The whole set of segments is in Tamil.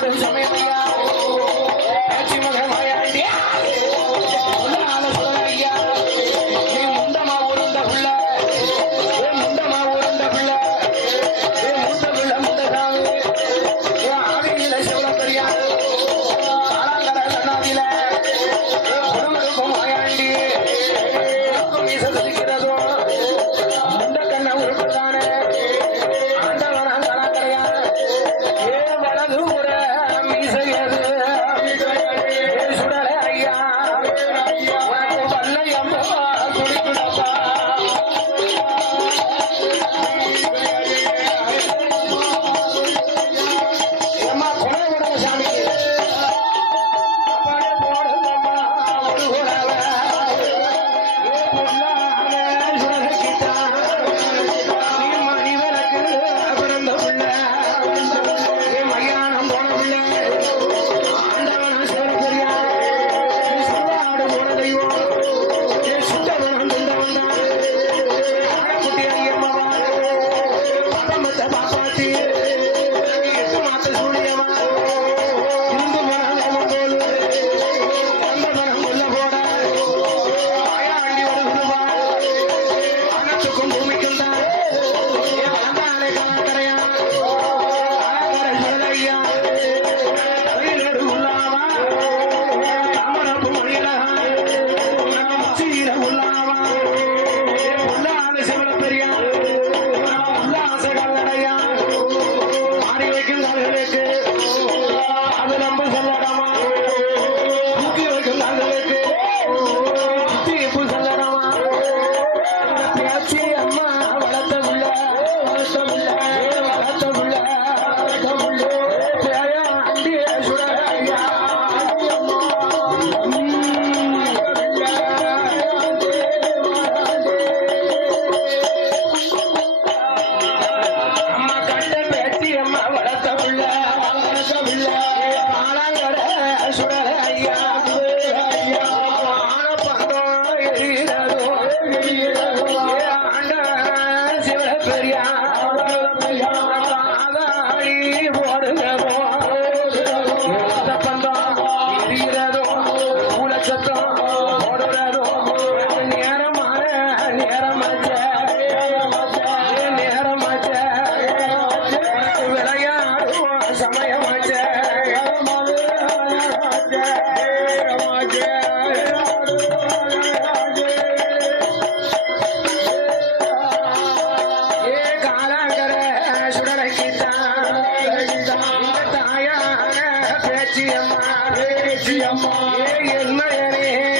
సమయమయ్యా నరసింహధర్మయ్యా Lord, macho como Yeah, yes, yeah.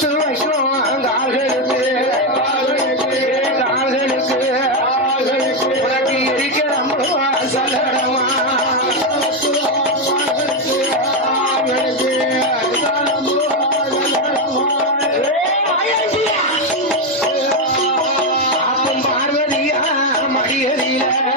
வச்சது வைஷ்ணவ அந்த ஆள்களுக்கு ஆள்களுக்கு ஆள்களுக்கு உனக்கு எரிக்க நம்மளுவா சலரமா பார்வதியா மரியதில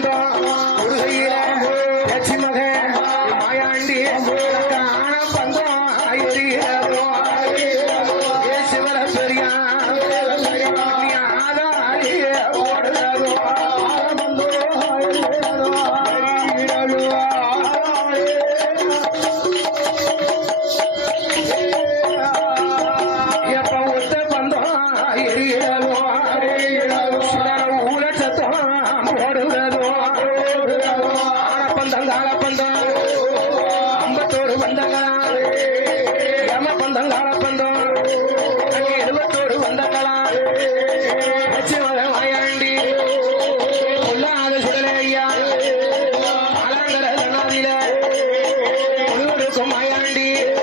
Sandra. Andy.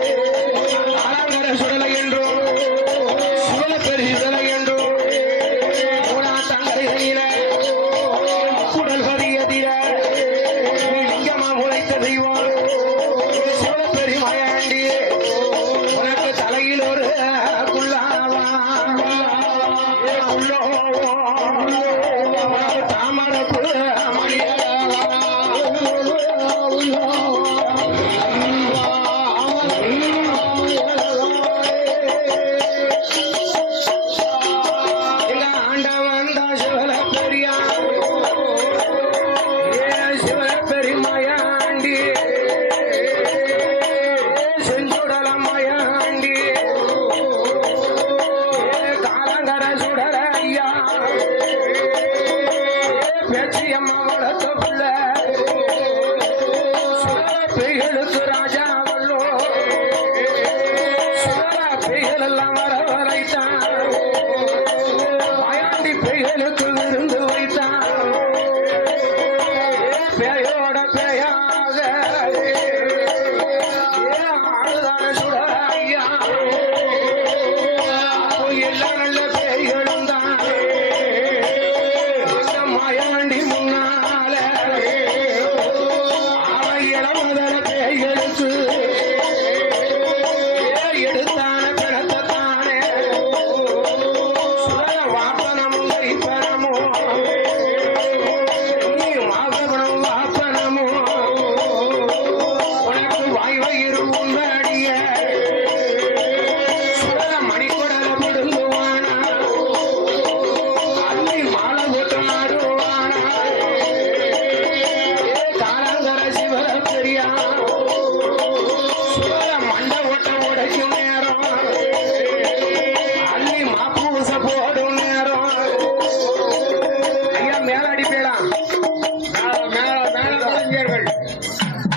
சுடர ஐயா பேச்சு அம்மா வளர்த்த பிள்ளை. பெய்களுக்கு ராஜா வல்லோ சுடர பெய்கள் எல்லாம் வர வரைத்தான். மாயாண்டி பெய்களுக்கு மாயண்டி